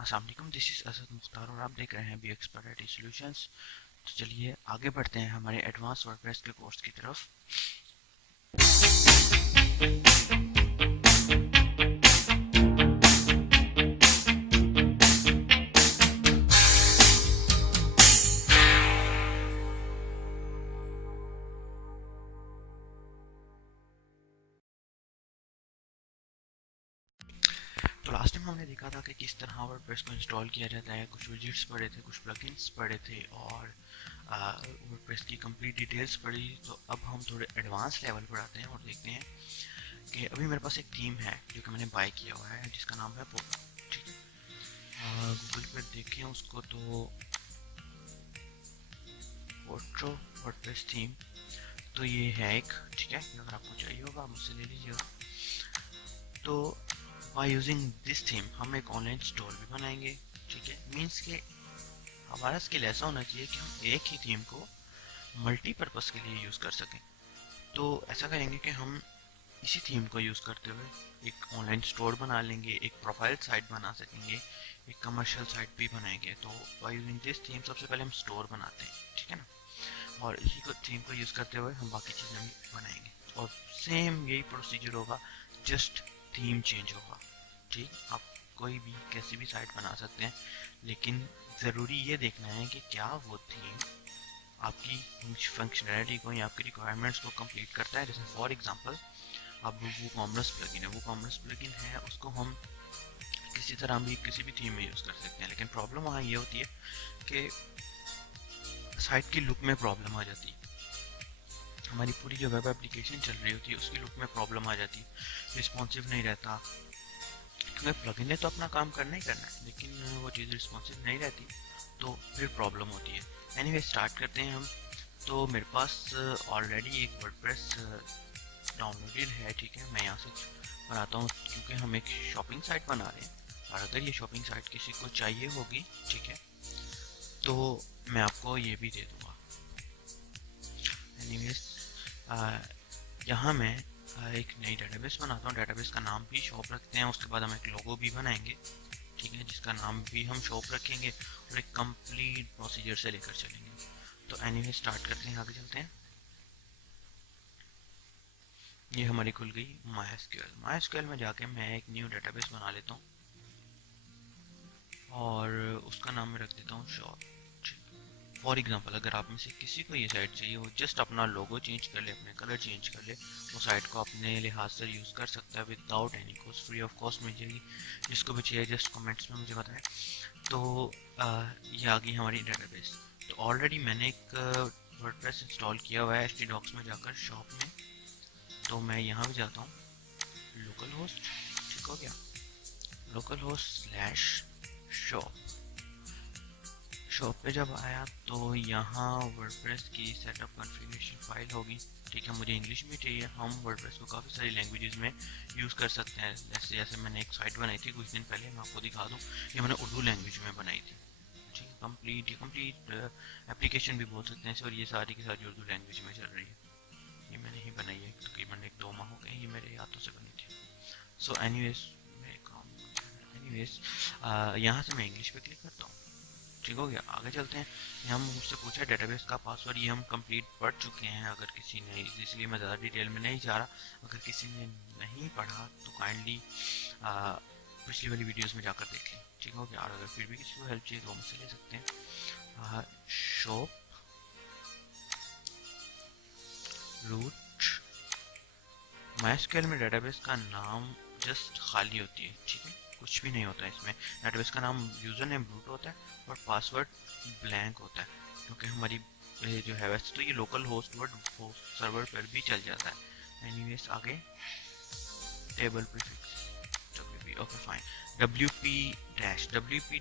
अस्सलाम वालेकुम, this is Asad Mukhtar और आप देख रहे हैं बी एक्सपर्ट आईटी सॉल्यूशंस। तो चलिए आगे बढ़ते हैं हमारे एडवांस वर्डप्रेस के कोर्स की तरफ। तो लास्ट टाइम हमने देखा था कि किस तरह वर्डप्रेस को इंस्टॉल किया जाता है, कुछ विजेट्स पढ़े थे, कुछ प्लगइन्स पढ़े थे और वर्डप्रेस की कंप्लीट डिटेल्स पढ़ी। तो अब हम थोड़े एडवांस लेवल पर आते हैं और देखते हैं कि अभी मेरे पास एक थीम है जो कि मैंने बाय किया हुआ है जिसका नाम है पोटो। ठीक है, गूगल पर देखें उसको तो पोटो वर्डप्रेस थीम, तो ये है एक। ठीक है, अगर आपको चाहिए होगा आप मुझसे ले लीजिएगा। तो बाय यूजिंग दिस थीम हम एक ऑनलाइन स्टोर भी बनाएंगे। ठीक है, मीन्स के हमारा स्किल ऐसा होना चाहिए कि हम एक ही थीम को मल्टीपर्पज़ के लिए यूज़ कर सकें। तो ऐसा करेंगे कि हम इसी थीम को यूज़ करते हुए एक ऑनलाइन स्टोर बना लेंगे, एक प्रोफाइल साइट बना सकेंगे, एक कमर्शियल साइट भी बनाएंगे। तो बाय यूजिंग दिस थीम सबसे पहले हम स्टोर बनाते हैं, ठीक है ना, और इसी को थीम को यूज़ करते हुए हम बाकी चीज़ें भी बनाएंगे और सेम यही प्रोसीजर होगा, जस्ट थीम चेंज होगा। ठीक, आप कोई भी कैसी भी साइट बना सकते हैं, लेकिन ज़रूरी ये देखना है कि क्या वो थीम आपकी फंक्शनैलिटी को या आपकी रिक्वायरमेंट्स को कंप्लीट करता है। जैसे फॉर एग्जांपल अब वो कॉमर्स प्लगइन है, वो कॉमर्स प्लगइन है, उसको हम किसी तरह भी किसी भी थीम में यूज़ कर सकते हैं। लेकिन प्रॉब्लम वहाँ ये होती है कि साइट की लुक में प्रॉब्लम आ जाती है, हमारी पूरी जो वेब एप्लीकेशन चल रही होती है उसकी लुक में प्रॉब्लम आ जाती है, रिस्पॉन्सिव नहीं रहता। क्योंकि प्लगइन ने तो अपना काम करना ही करना है, लेकिन वो चीज़ रिस्पॉन्सिव नहीं रहती तो फिर प्रॉब्लम होती है। एनीवे स्टार्ट करते हैं हम। तो मेरे पास ऑलरेडी एक वर्डप्रेस डाउनलोडेड है। ठीक है, मैं यहाँ से बनाता हूँ क्योंकि हम एक शॉपिंग साइट बना रहे हैं और अगर ये शॉपिंग साइट किसी को चाहिए होगी, ठीक है, तो मैं आपको ये भी दे दूँगा। एनीवेज यहाँ मैं एक नई डेटाबेस बनाता हूँ, डेटाबेस का नाम भी शॉप रखते हैं। उसके बाद हम एक लोगो भी बनाएंगे, ठीक है, जिसका नाम भी हम शॉप रखेंगे और एक कंप्लीट प्रोसीजर से लेकर चलेंगे। तो एनीवे स्टार्ट करते हैं, आगे चलते हैं। ये हमारी खुल गई माई एसक्यूएल में जाके मैं एक न्यू डेटाबेस बना लेता हूँ और उसका नाम मैं रख देता हूँ शॉप। फॉर एग्जांपल अगर आप में से किसी को ये साइट चाहिए, वो जस्ट अपना लोगो चेंज कर ले, अपने कलर चेंज कर ले, वो साइट को अपने लिहाज से यूज़ कर सकता है without any cost, free of cost मिल जाएगी। जिसको भी चाहिए जस्ट कमेंट्स में मुझे बताएं। तो ये आ गई हमारी डेटाबेस। तो ऑलरेडी मैंने एक वर्डप्रेस इंस्टॉल किया हुआ है htdocs में जाकर शॉप में। तो मैं यहाँ भी जाता हूँ, लोकल होस्ट, ठीक हो गया, local host slash shop. Shop पे जब आया तो यहाँ वर्डप्रेस की सेटअप कॉन्फ़िगरेशन फाइल होगी। ठीक है, मुझे इंग्लिश में चाहिए, हम वर्डप्रेस को काफ़ी सारी लैंग्वेजेस में यूज़ कर सकते हैं। जैसे मैंने एक साइट बनाई थी कुछ दिन पहले, मैं आपको दिखा दूँ, ये मैंने उर्दू लैंग्वेज में बनाई थी। ठीक है, कंप्लीट एप्लीकेशन भी बोल सकते हैं और ये सारी की सारी उर्दू लैंग्वेज में चल रही है। ये मैंने ही बनाई है, तकरीबन 1-2 माह हो गए ये मेरे हाथों से बनी थी। सो एनीवेज यहाँ से मैं इंग्लिश पे क्लिक करता हूँ। ठीक हो गया, आगे चलते हैं। यहाँ मुझसे पूछा डेटाबेस का पासवर्ड, ये हम कंप्लीट पढ़ चुके हैं। अगर किसी ने, इसलिए मैं ज़्यादा डिटेल में नहीं जा रहा, अगर किसी ने नहीं पढ़ा तो काइंडली पिछली वाली वीडियोस में जाकर देख लें। ठीक हो गया, और अगर फिर भी किसी को हेल्प चाहिए तो मुझसे ले सकते हैं। शॉप रूट माइस्क्यूएल में डेटाबेस का नाम जस्ट खाली होती है, ठीक है, कुछ भी नहीं होता है इसमें। डेटाबेस का नाम यूज़र नेम रूट होता है और पासवर्ड ब्लैंक होता है, क्योंकि हमारी जो है वैसे तो ये लोकल होस्ट वर्ड सर्वर पर भी चल जाता है। एनीवेज आगे table prefix WP, okay fine, WP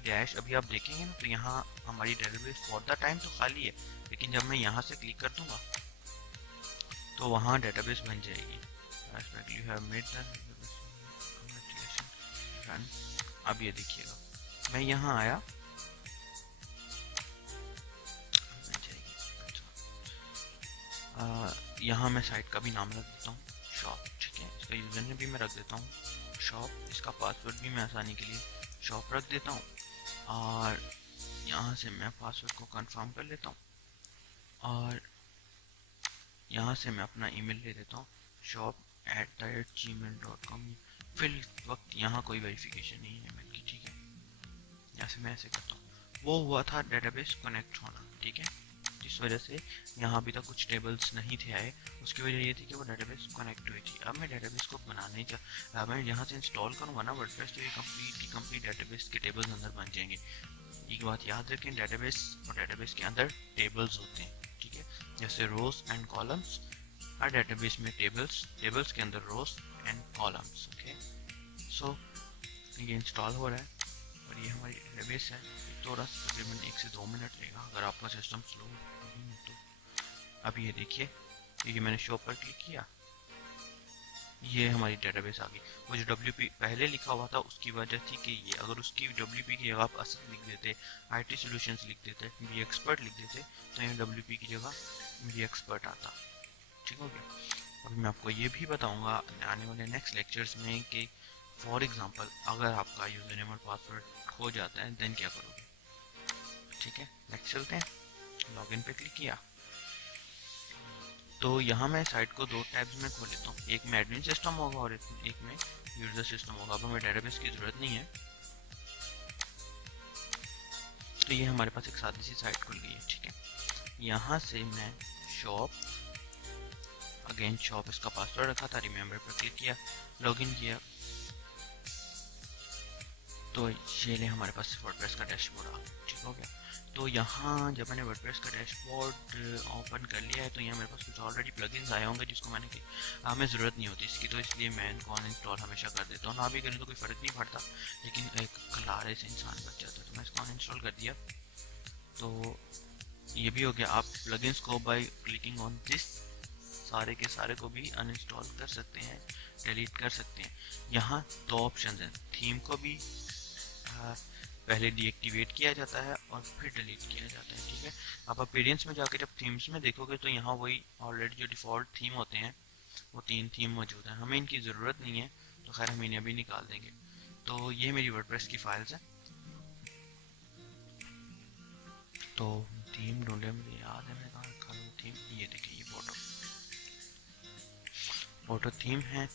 dash अभी आप देखेंगे ना तो यहाँ हमारी डेटाबेस फॉर द टाइम तो खाली है, लेकिन जब मैं यहाँ से क्लिक कर दूंगा तो वहाँ डेटाबेस बन जाएगी। you have made the run। अब ये देखिएगा, मैं यहाँ आया, यहाँ मैं साइट का भी नाम रख देता हूँ शॉप। ठीक है, इसका यूजर नेम भी मैं रख देता हूँ शॉप, इसका पासवर्ड भी मैं आसानी के लिए शॉप रख देता हूँ। और यहाँ से मैं पासवर्ड को कंफर्म कर लेता हूँ और यहाँ से मैं अपना ईमेल ले देता हूँ shop@gmail.com। फिर इस वक्त यहाँ कोई वेरिफिकेशन नहीं है ईमेल की, ठीक है। यहाँ से मैं ऐसे करता हूँ। वो हुआ था डेटाबेस कनेक्ट होना, ठीक है, जिस वजह से यहाँ अभी तक कुछ टेबल्स नहीं थे आए। उसकी वजह ये थी कि वो डेटाबेस कनेक्ट हुई थी। अब मैं डेटाबेस को बनाने मैं यहाँ से इंस्टॉल करूँगा ना वर्डप्रेस, तो ये कंप्लीट डेटाबेस के टेबल्स अंदर बन जाएंगे। एक बात याद रखें, डेटाबेस और डेटाबेस के अंदर टेबल्स होते हैं, ठीक है, जैसे रोज एंड कॉलम्स। हर डेटाबेस में टेबल्स के अंदर रोज एंड कॉलम्स। ओके, सो ये इंस्टॉल हो रहा है और ये हमारी डेटाबेस है। थोड़ा सा तकरीबन 1 से 2 मिनट लेगा अगर आपका सिस्टम स्लो नहीं तो। अब ये देखिए, ये मैंने शो पर क्लिक किया, ये हमारी डेटाबेस आ गई। वो जो WP पहले लिखा हुआ था उसकी वजह थी कि ये अगर उसकी WP की जगह आप असद लिख देते, IT सॉल्यूशंस लिख देते, बी एक्सपर्ट लिख देते, तो यहाँ WP की जगह बी एक्सपर्ट आता। ठीक हो गया। अब मैं आपको ये भी बताऊंगा आने वाले नेक्स्ट लेक्चर्स में कि फॉर एग्जांपल अगर आपका यूजर नेम और पासवर्ड खो जाता है देन क्या करोगे। ठीक है, नेक्स्ट चलते हैं। लॉगिन पे क्लिक किया तो यहाँ मैं साइट को 2 टैब्स में खोल लेता हूँ। एक में एडमिन सिस्टम होगा और एक में यूजर सिस्टम होगा। अब हमें डेटाबेस की ज़रूरत नहीं है, तो ये हमारे पास एक सादी सी साइट खुल गई है। ठीक है, यहाँ से मैं शॉप इसका पासवर्ड रखा था, रिमेंबर पर क्लिक किया, लॉगिन किया, तो ये ले हमारे पास वर्डप्रेस का डैशबोर्ड आ गया। ठीक हो गया। तो यहाँ जब मैंने वर्डप्रेस का डैशबोर्ड ओपन कर लिया है तो यहाँ मेरे पास कुछ ऑलरेडी प्लगइन्स आए होंगे जिसको हमें ज़रूरत नहीं होती इसकी, तो इसलिए मैं इनको अनइंस्टॉल हमेशा कर देता हूँ। ना भी करें तो कोई फ़र्क नहीं पड़ता, लेकिन एक कलारे से इंसान बच जाता है। तो मैं इसको अनइंस्टॉल कर दिया, तो ये भी हो गया। आप प्लगइन्स को बाय क्लिकिंग ऑन दिस सारे के सारे को भी अनइंस्टॉल कर सकते हैं, डिलीट कर सकते हैं। यहाँ 2 ऑप्शन हैं, थीम को भी पहले डीएक्टिवेट किया जाता है और फिर डिलीट किया जाता है। ठीक है, आप अपीयरेंस में जाकर जब थीम्स में देखोगे तो यहाँ वही ऑलरेडी जो डिफ़ॉल्ट थीम होते हैं वो 3 थीम मौजूद हैं। हमें इनकी ज़रूरत नहीं है, तो खैर हम इन्हें भी निकाल देंगे। तो ये मेरी वर्डप्रेस की फाइल्स हैं। तो थीम ढूंढे, मुझे याद है मैं कहाँ रखा हूँ थीम। ये देखिए, ये फोटो थीम है।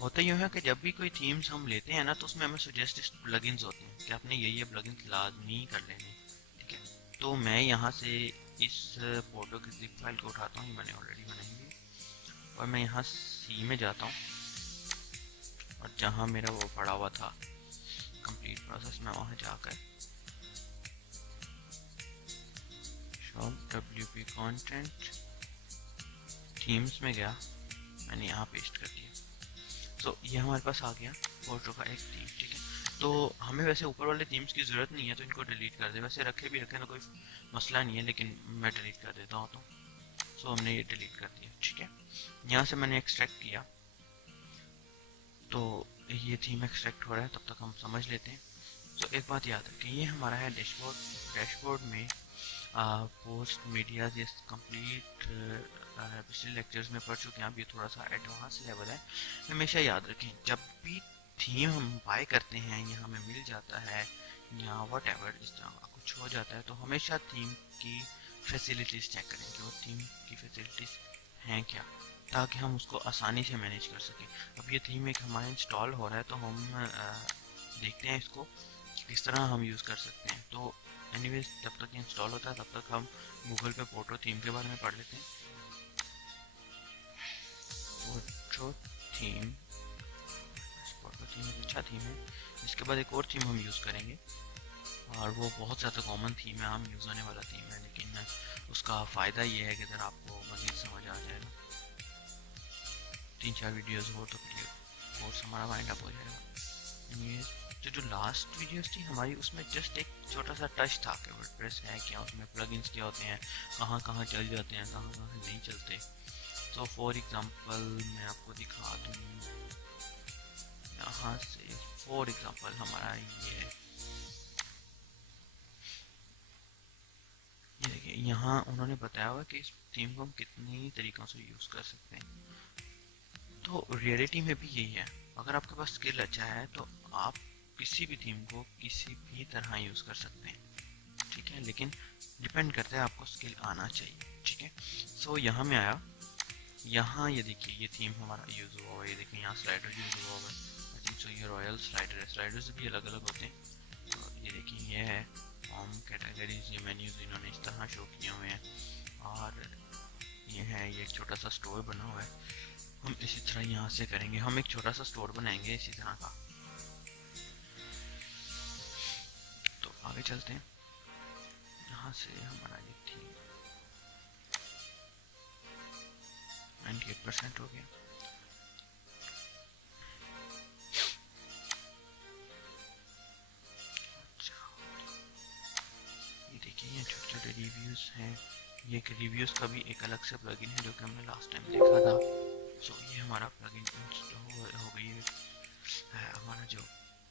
होता यूँ है कि जब भी कोई थीम्स हम लेते हैं ना तो उसमें हमें सजेस्टेड प्लगइन्स होते हैं कि आपने ये प्लगइन्स लाजमी कर लेने। ठीक है, तो मैं यहाँ से इस फोटो की जिप फाइल को उठाता हूँ, ये मैंने ऑलरेडी बनाई है, और मैं यहाँ सी में जाता हूँ और जहाँ मेरा वो पड़ा हुआ था कंप्लीट प्रोसेस, मैं वहाँ जाकर शॉप WP कंटेंट थीम्स में गया, मैंने यहाँ पेस्ट कर दिया। तो ये हमारे पास आ गया फोटो का एक थीम। ठीक है, तो हमें वैसे ऊपर वाले थीम्स की ज़रूरत नहीं है, तो इनको डिलीट कर दे। वैसे रखे भी रखें तो कोई मसला नहीं है, लेकिन मैं डिलीट कर देता हूँ। तो सो हमने ये डिलीट कर दिया। ठीक है, यहाँ से मैंने एक्सट्रैक्ट किया, तो ये थीम एक्सट्रैक्ट हो रहा है, तब तक हम समझ लेते हैं। तो एक बात याद रखें, ये हमारा है डैशबोर्ड में पोस्ट मीडिया ये कंप्लीट पिछले लेक्चर्स में पढ़ चुके हैं। अब ये थोड़ा सा एडवांस लेवल है। हमेशा याद रखें, जब भी थीम हम बाय करते हैं या हमें मिल जाता है या वट एवर इस तरह का कुछ हो जाता है, तो हमेशा थीम की फैसिलिटीज़ चेक करें कि वो थीम की फैसिलिटीज़ हैं क्या, ताकि हम उसको आसानी से मैनेज कर सकें। अब ये थीम एक हमारा इंस्टॉल हो रहा है, तो हम देखते हैं इसको किस तरह हम यूज़ कर सकते हैं। तो एनीवेज जब तक ये इंस्टॉल होता है तब तक हम गूगल पे फोटो थीम के बारे में पढ़ लेते हैं। फोटो थीम एक अच्छा थीम है। इसके बाद एक और थीम हम यूज़ करेंगे और वो बहुत ज़्यादा कॉमन थीम है, आम यूज़ होने वाला थीम है, लेकिन उसका फ़ायदा ये है कि अगर आपको मज़ीद समझ आ जाएगा, 3-4 वीडियोस हो तो फिर कोर्स हमारा वाइंड अप हो जाएगा। ये जो लास्ट वीडियोस थी हमारी, उसमें जस्ट एक छोटा सा टच था कि वर्डप्रेस है क्या, उसमें प्लगइन्स क्या होते हैं, कहाँ कहाँ चल जाते हैं, कहाँ कहाँ नहीं चलते। तो फॉर एग्ज़ाम्पल मैं आपको दिखा दूँ यहाँ से। फॉर एग्ज़ाम्पल हमारा ये देखिए, यहाँ उन्होंने बताया हुआ कि इस थीम को हम कितनी तरीक़ों से यूज़ कर सकते हैं। तो रियलिटी में भी यही है, अगर आपके पास स्किल अच्छा है तो आप किसी भी थीम को किसी भी तरह यूज़ कर सकते हैं, ठीक है, लेकिन डिपेंड करता है, आपको स्किल आना चाहिए, ठीक है। सो यहाँ में आया, यहाँ ये देखिए ये थीम हमारा यूज़ हुआ हुआ है, ये देखिए यहाँ स्लाइडर यूज़ हुआ हुआ है, आई थिंक सो ये रॉयल स्लाइडर है, स्लाइडर्स भी अलग अलग होते हैं। तो ये देखिए ये है फॉर्म कैटेगरीज, ये मेन्यूज इन्होंने इस तरह शो किए हुए हैं, और ये है, ये एक छोटा सा स्टोर बना हुआ है। हम इसी तरह यहाँ से करेंगे, हम एक छोटा सा स्टोर बनाएंगे इसी तरह का। तो आगे चलते हैं, यहाँ से हमारा ये थी 98% हो गया। अच्छा, ये देखिए ये छोटे छोटे रिव्यूज हैं, ये एक रिव्यूज का भी एक अलग से प्लगइन है जो कि हमने लास्ट टाइम देखा था। सो ये हमारा प्लगइन इंस्टॉल हो गई है, हमारा जो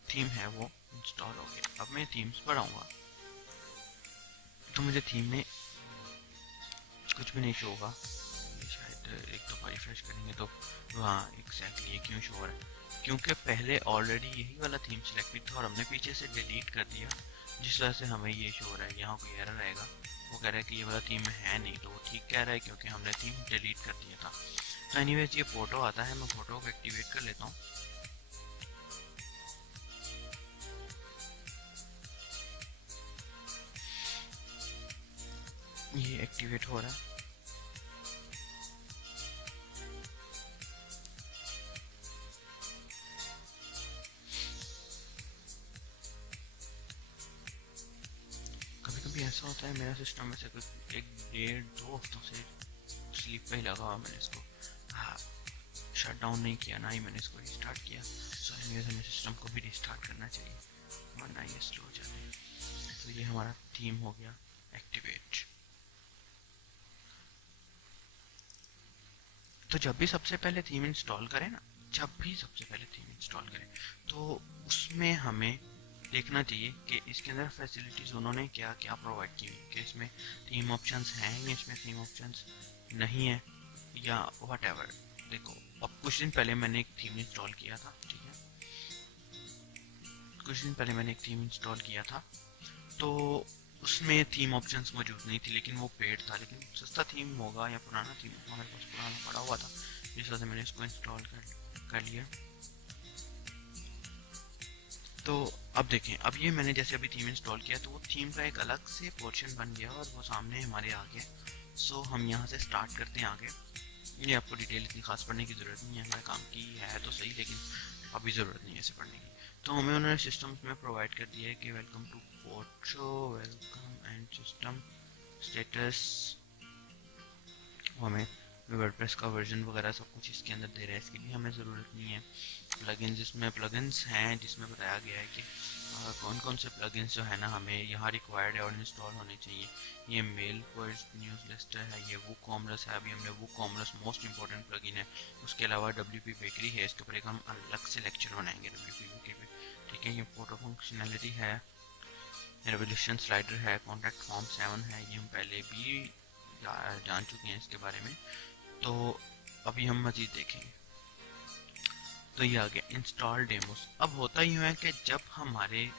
थीम है वो इंस्टॉल हो गया। अब मैं थीम्स पर आऊँगा तो मुझे थीम में कुछ भी नहीं शो होगा, ये शायद एक दफ़ा रिफ्रेश करेंगे तो, हाँ एग्जैक्टली, ये क्यों शो हो रहा है, क्योंकि पहले ऑलरेडी यही वाला थीम सिलेक्टेड था और हमने पीछे से डिलीट कर दिया, जिस वजह से हमें ये शो हो रहा है। यहाँ कोई एरर आएगा, वो कह रहा है कि ये वाला थीम है नहीं, तो वो ठीक कह रहा है क्योंकि हमने थीम डिलीट कर दिया था। तो एनीवेज ये फ़ोटो आता है, मैं फ़ोटो को एक्टिवेट कर लेता हूँ। ये एक्टिवेट हो रहा है, कभी कभी ऐसा होता है मेरा सिस्टम में से कुछ 1 डेढ़ 2 हफ्तों से स्लीप पे ही लगा हुआ, मैंने इसको हाँ शट डाउन नहीं किया, ना ही मैंने इसको रिस्टार्ट किया। सो एनीवेज हमें सिस्टम को भी रिस्टार्ट करना चाहिए वरना ये स्लो हो जाता है। तो ये हमारा थीम हो गया एक्टिवेट। तो जब भी सबसे पहले थीम इंस्टॉल करें ना, जब भी सबसे पहले थीम इंस्टॉल करें तो उसमें हमें देखना चाहिए कि इसके अंदर फैसिलिटीज़ उन्होंने क्या क्या प्रोवाइड की हुई, कि इसमें थीम ऑप्शंस हैं या इसमें थीम ऑप्शंस नहीं है या वट एवर। देखो अब कुछ दिन पहले मैंने एक थीम इंस्टॉल किया था, ठीक है, कुछ दिन पहले मैंने एक थीम इंस्टॉल किया था, तो उसमें थीम ऑप्शंस मौजूद नहीं थी, लेकिन वो पेड था, लेकिन सस्ता थीम होगा या पुराना थीम होगा, हमारे पास पुराना पड़ा हुआ था, जिस वजह से मैंने इसको इंस्टॉल कर लिया। तो अब देखें, अब ये मैंने जैसे अभी थीम इंस्टॉल किया तो वो थीम का एक अलग से पोर्शन बन गया और वो सामने हमारे आ गया। सो हम यहाँ से स्टार्ट करते हैं आगे। ये आपको डिटेल इतनी खास पढ़ने की ज़रूरत नहीं है, हमारे काम की है तो सही, लेकिन अभी ज़रूरत नहीं है इसे पढ़ने की। तो हमें उन्होंने सिस्टम में प्रोवाइड कर दिया है कि वेलकम टू पोर्ट्रो, वेलकम एंड सिस्टम स्टेटस, हमें वर्डप्रेस का वर्जन वगैरह सब कुछ इसके अंदर दे रहा है, इसकी भी हमें ज़रूरत नहीं है। प्लगइन्स, जिसमें प्लगइन्स हैं जिसमें बताया गया है कि कौन कौन से प्लगइन्स जो है ना हमें यहाँ रिक्वायर्ड है और इंस्टॉल होने चाहिए। ये मेल फर्स्ट न्यूज़ लिस्टर है, ये वो कॉमर्स है, अभी हमने वो कॉमर्स मोस्ट इंपॉर्टेंट प्लगइन है। उसके अलावा WP बेकरी है, इसके ऊपर एक हम अलग से लेक्चर बनाएंगे WP बेकरी पे, ठीक है। ये फोटो फंक्शनैलिटी है, रेवोल्यूशन स्लाइडर है, कॉन्टैक्ट फॉर्म 7 है, ये हम पहले भी जान चुके हैं इसके बारे में। तो अभी हम मज़ीद देखेंगे। तो ये आ गया इंस्टॉल डेमोस। अब होता यूँ है कि जब हमारे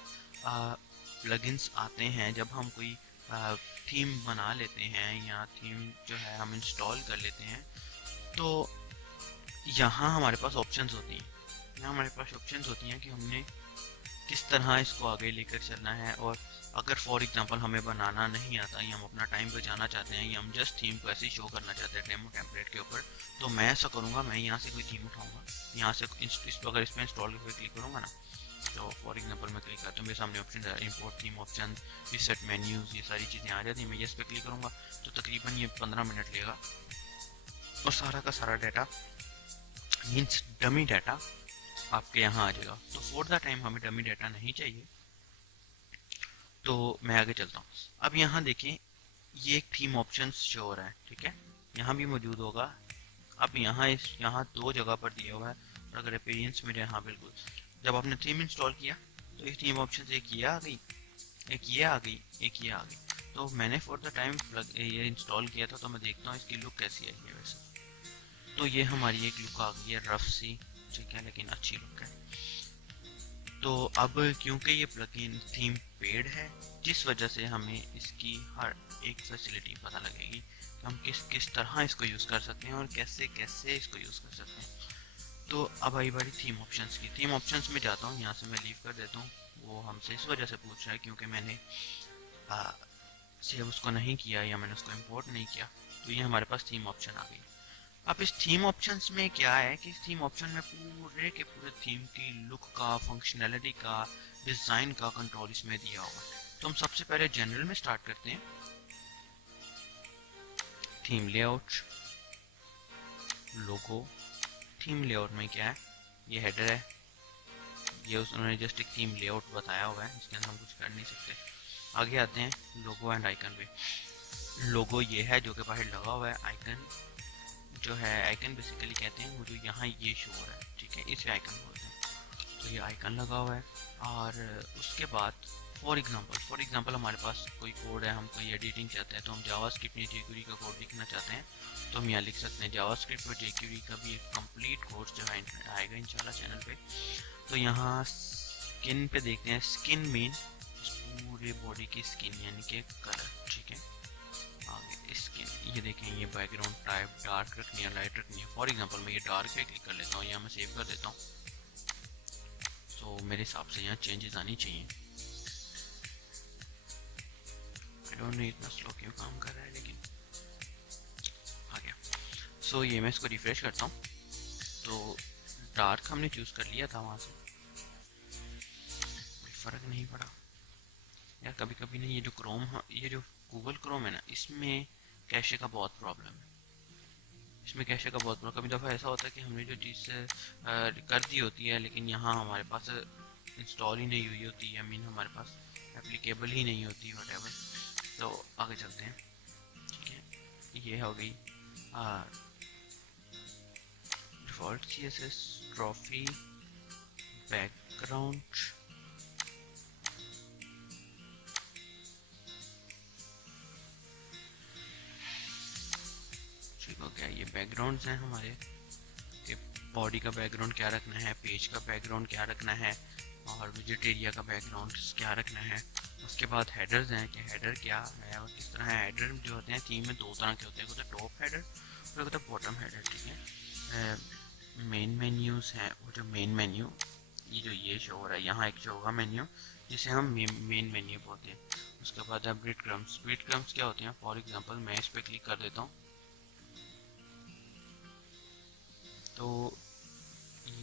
प्लगइन्स आते हैं, जब हम कोई थीम बना लेते हैं या थीम जो है हम इंस्टॉल कर लेते हैं, तो यहाँ हमारे पास ऑप्शंस होती हैं, यहाँ हमारे पास ऑप्शंस होती हैं कि हमने किस तरह इसको आगे लेकर चलना है। और अगर फॉर एग्जांपल हमें बनाना नहीं आता या हम अपना टाइम बचाना चाहते हैं या हम जस्ट थीम को ऐसे ही शो करना चाहते हैं डेमो टेम्पलेट के ऊपर, तो मैं ऐसा करूँगा, मैं यहाँ से कोई थीम उठाऊँगा, यहाँ से अगर इसमें इंस्टॉल पे क्लिक करूँगा ना, तो फॉर एग्जांपल मैं क्लिक करता हूँ, मेरे सामने ऑप्शन है import theme option, reset menus, ये सारी चीज़ें आ जाती हैं। मैं इस पर क्लिक करूँगा तो तकरीबन ये 15 मिनट लेगा और सारा का सारा डाटा मीन्स डमी डाटा आपके यहाँ आ जाएगा। तो फॉर द टाइम हमें डमी डाटा नहीं चाहिए, तो मैं आगे चलता हूँ। अब यहाँ देखें, ये एक थीम ऑप्शंस शो हो रहा है, ठीक है, यहाँ भी मौजूद होगा। अब यहाँ 2 जगह पर दिया हुआ है, और अगर अपीयरेंस में यहाँ बिल्कुल, जब आपने थीम इंस्टॉल किया तो ये थीम ऑप्शन एक ये आ गई, एक ये आ गई, एक ये आ गई। तो मैंने फॉर द टाइम ये इंस्टॉल किया था, तो मैं देखता हूँ इसकी लुक कैसी आई है। वैसे तो ये हमारी एक लुक आ गई है रफ सी, ठीक है, लेकिन अच्छी लुक है। तो अब क्योंकि ये प्लगइन थीम पेड है, जिस वजह से हमें इसकी हर एक फैसिलिटी पता लगेगी कि हम किस किस तरह इसको यूज़ कर सकते हैं और कैसे कैसे इसको यूज़ कर सकते हैं। तो अब आई बारी थीम ऑप्शंस की। थीम ऑप्शंस में जाता हूँ, यहाँ से मैं लीव कर देता हूँ। वो हमसे इस वजह से पूछ रहा है क्योंकि मैंने सेव उसको नहीं किया या मैंने उसको इम्पोर्ट नहीं किया। तो ये हमारे पास थीम ऑप्शन आ गई। अब इस थीम ऑप्शंस में क्या है कि इस थीम ऑप्शन में पूरे के पूरे थीम की लुक का, फंक्शनैलिटी का, डिज़ाइन का कंट्रोल इसमें दिया होगा। तो हम सबसे पहले जनरल में स्टार्ट करते हैं। थीम लेआउट, लोगो। थीम लेआउट में क्या है, ये हेडर है, ये उन्होंने जस्ट एक थीम लेआउट बताया हुआ है, इसके अंदर हम कुछ कर नहीं सकते। आगे आते हैं लोगो एंड आइकन पे। लोगो ये है जो कि बाहर लगा हुआ है। आइकन जो है, आइकन बेसिकली कहते हैं वो जो यहाँ ये शो हो रहा है, ठीक है, इसे आइकन बोलते हैं। तो ये आइकन लगा हुआ है। और उसके बाद फॉर एग्जांपल हमारे पास कोई कोड है, हम कोई एडिटिंग चाहते हैं, तो हम जावास्क्रिप्ट में jQuery का कोड लिखना चाहते हैं तो हम यहाँ लिख सकते हैं। जावास्क्रिप्ट और jQuery का भी एक कंप्लीट कोर्स जो है आएगा इंशाल्लाह चैनल पे। तो यहाँ स्किन पे देखते हैं। स्किन मीन पूरे बॉडी की स्किन यानी कि कलर, ठीक है। आगे स्किन, ये देखें, ये बैकग्राउंड टाइप डार्क रखनी है, लाइट रखनी है। फॉर एग्जांपल मैं ये डार्क पे क्लिक कर लेता हूँ, यहाँ मैं सेव कर देता हूँ। तो मेरे हिसाब से यहाँ चेंजेस आनी चाहिए। आई डोंट नो इतना स्लो क्यों काम कर रहा है, लेकिन आ गया। सो ये मैं इसको रिफ्रेश करता हूँ। तो डार्क हमने चूज़ कर लिया था, वहाँ से कोई फ़र्क नहीं पड़ा यार। कभी कभी ना ये जो क्रोम, ये जो गूगल क्रोम है ना, इसमें कैशे का बहुत प्रॉब्लम है। इसमें कैशे का बहुत प्रॉब्लम, कभी दफ़ा ऐसा होता है कि हमने जो चीज़ कर दी होती है लेकिन यहाँ हमारे पास इंस्टॉल ही नहीं हुई होती है, मीन हमारे पास एप्लीकेबल ही नहीं होती, वटेवर। तो आगे चलते हैं, ठीक है। ये हो गई डिफ़ॉल्ट CSS, ट्रॉफी, बैकग्राउंड। ठीक हो गया, ये बैकग्राउंड्स हैं हमारे। बॉडी का बैकग्राउंड क्या रखना है, पेज का बैकग्राउंड क्या रखना है, और विजिट एरिया का बैकग्राउंड क्या रखना है। उसके बाद हेडर्स हैं कि हेडर क्या है और किस तरह है। हेडर जो होते हैं थीम में दो तरह के होते हैं, एक होता है टॉप हेडर और एक होता है बॉटम हेडर, ठीक है। मेन मेन्यूज़ हैं, वो जो मेन मेन्यू, ये जो ये शो हो रहा है, यहाँ एक शो होगा मेन्यू जिसे हम मेन मेन्यू बोलते हैं। उसके बाद है ब्रेड क्रम्स। ब्रेड क्रम्स क्या होते हैं, फॉर एग्जाम्पल मैं इस पर क्लिक कर देता हूँ तो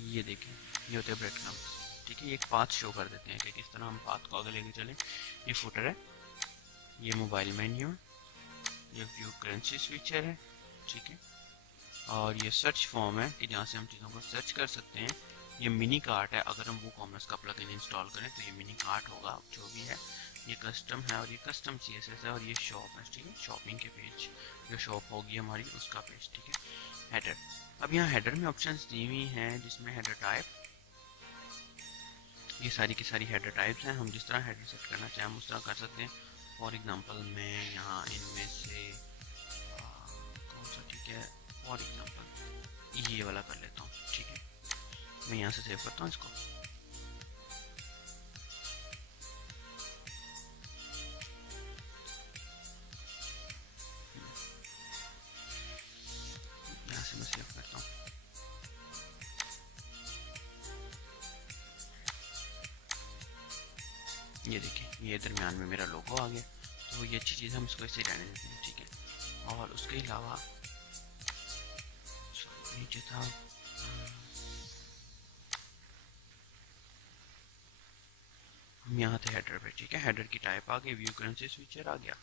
ये देखें, ये होते हैं ब्रेड क्रम्स, ठीक है। एक पाथ शो कर देते हैं कि किस तरह हम पाथ को आगे लेके चलें। ये फुटर है, ये मोबाइल मेन्यू है, ये व्यू करेंसी स्विचर है, ठीक है। और ये सर्च फॉर्म है कि जहाँ से हम चीज़ों को सर्च कर सकते हैं। ये मिनी कार्ट है, अगर हम वो कॉमर्स का प्लगइन इंस्टॉल करें तो ये मिनी कार्ट होगा, जो भी है। ये कस्टम है और ये कस्टम CSS है। और ये शॉप है, ठीक है, शॉपिंग के पेज जो शॉप होगी हमारी उसका पेज, ठीक है। हेडर, अब यहाँ हेडर में ऑप्शंस दी हुई हैं जिसमें हेडर टाइप, ये सारी की सारी हेडर टाइप्स हैं। हम जिस तरह हेडर सेट करना चाहें हम उस तरह कर सकते हैं। फॉर एग्जांपल मैं यहाँ इनमें से कौन सा ठीक है, फॉर एग्जांपल ये वाला कर लेता हूँ, ठीक है। मैं यहाँ से सेव करता हूँ इसको। यहाँ से मैं सेव करता हूँ। ये देखिए, ये दरमियान में मेरा लोगो आ गया। तो ये अच्छी चीज़, हम इसको ऐसे रहने देते हैं, ठीक है। और उसके अलावा नीचे था हम यहाँ थे हेडर पे, ठीक है। हेडर की टाइप आ गई, व्यू करेंसी स्विचर आ गया,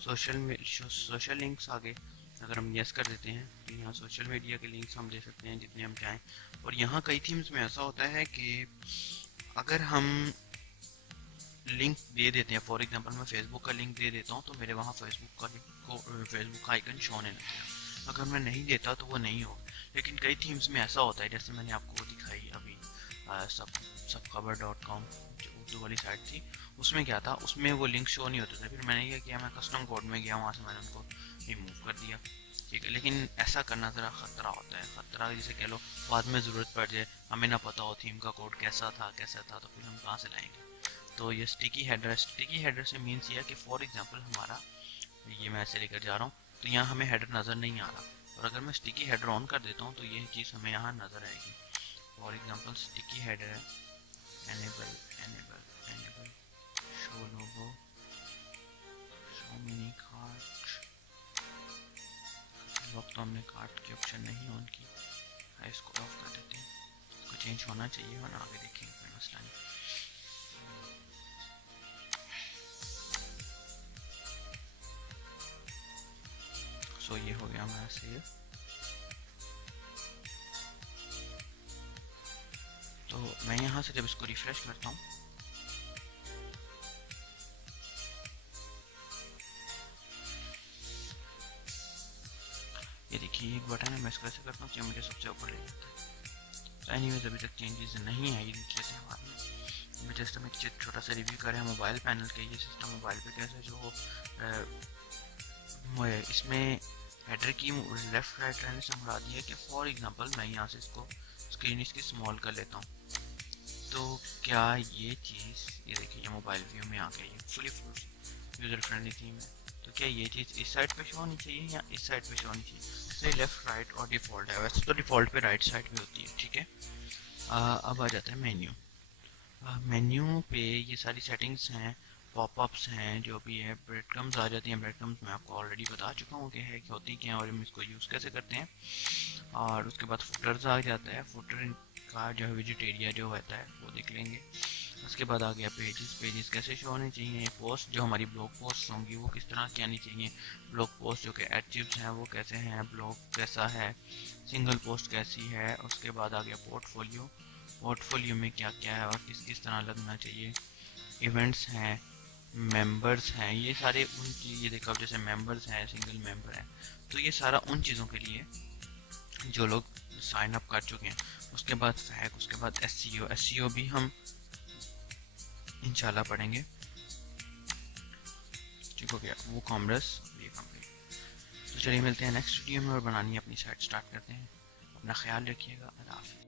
सोशल लिंक्स आ गए। अगर हम यस कर देते हैं तो यहाँ सोशल मीडिया के लिंक्स हम दे सकते हैं जितने हम चाहें। और यहाँ कई थीम्स में ऐसा होता है कि अगर हम लिंक दे देते हैं, फॉर एग्जांपल मैं फेसबुक का लिंक दे देता हूँ तो मेरे वहाँ फेसबुक का आइकन शो नहीं लगेगा। अगर मैं नहीं देता तो वो नहीं होगा। लेकिन कई थीम्स में ऐसा होता है, जैसे मैंने आपको वो दिखाई अभी, सब खबर.com जो उर्दू वाली साइट थी, उसमें क्या था, उसमें वो लिंक शो नहीं होते थे। फिर मैंने क्या किया, मैं कस्टम कोड में गया, वहाँ से मैंने उनको रिमूव कर दिया, ठीक है। लेकिन ऐसा करना ज़रा ख़तरा होता है, ख़तरा जिसे कह लो, बाद में ज़रूरत पड़ जाए, हमें ना पता हो थीम का कोड कैसा था तो फिर हम कहाँ से लाएंगे। तो ये स्टिकी हेडर से मीन्स ये है कि फॉर एग्जांपल हमारा ये मैं ऐसे लेकर जा रहा हूँ, तो यहाँ हमें हेडर नज़र नहीं आ रहा, और अगर मैं स्टिकी हेडर ऑन कर देता हूँ तो ये चीज़ हमें यहाँ नज़र आएगी। फॉर एग्जांपल स्टिकी हेडर है, एनेबल शो लोगो, शो मिनी कार्ट। इस वक्त तो हमने कार्ट की ऑप्शन नहीं ऑन की, इसको ऑफ कर देते हैं। इसको चेंज होना चाहिए, वरना आगे देखेंगे कोई मसला नहीं। सो ये हो गया हमारा सेव। तो मैं यहाँ से जब इसको रिफ्रेश करता हूँ, ये देखिए एक बटन है, मैं इसको ऐसे करता हूँ, मुझे सबसे ऊपर ले जाता है। तो एनीवेज अभी तक चेंजेस नहीं आई नीचे से हमारे में। मैं जस्ट हम एक छोटा सा रिव्यू करें मोबाइल पैनल के, ये सिस्टम मोबाइल पे कैसे जो इसमें हेडर की लेफ्ट राइट रहने से मुराद ये है कि फॉर एग्जांपल मैं यहाँ से इसको स्क्रीन इसकी स्मॉल कर लेता हूँ, तो क्या ये चीज़, ये देखिए ये मोबाइल व्यू में आ गया, ये फुल यूज़र फ्रेंडली थीम है। तो क्या ये चीज़ इस साइड पे शो होनी चाहिए या इस साइड पे शो होनी चाहिए? इससे लेफ्ट राइट और डिफ़ॉल्ट है, वैसे तो डिफ़ॉल्ट पे राइट साइड पे होती है, ठीक है। अब आ जाता है मेन्यू। मेन्यू पे ये सारी सेटिंग्स हैं, पॉपअप्स हैं, जो भी है, ब्रेड क्रम्स आ जाती हैं। ब्रेड क्रम्स मैं आपको ऑलरेडी बता चुका हूँ कि है कि होती क्या है और हम इसको यूज़ कैसे करते हैं। और उसके बाद फुटर्स आ जाता है, फुटर का जो है विजिट एरिया जो होता है वो देख लेंगे। उसके बाद आ गया पेजेस कैसे शो होने चाहिए, पोस्ट जो हमारी ब्लॉग पोस्ट होंगी वो किस तरह की आनी चाहिए, ब्लॉग पोस्ट जो कि एडजिव्स हैं वो कैसे हैं, ब्लॉग कैसा है, सिंगल पोस्ट कैसी है। उसके बाद आ गया पोर्टफोलियो में क्या क्या है और किस किस तरह लगना चाहिए। इवेंट्स हैं, मेंबर्स हैं, ये सारे उन ये देखो अब जैसे मेंबर्स हैं, सिंगल मेंबर हैं, तो ये सारा उन चीज़ों के लिए जो लोग साइन अप कर चुके हैं। उसके बाद फैग, उसके बाद एसईओ भी हम इंशाल्लाह पढ़ेंगे, ठीक हो गया वो कॉमर्स ये कंप्लीट। तो चलिए मिलते हैं नेक्स्ट वीडियो में और बनानी है अपनी साइट स्टार्ट करते हैं। अपना ख्याल रखिएगा, अल्लाह हाफ़िज़।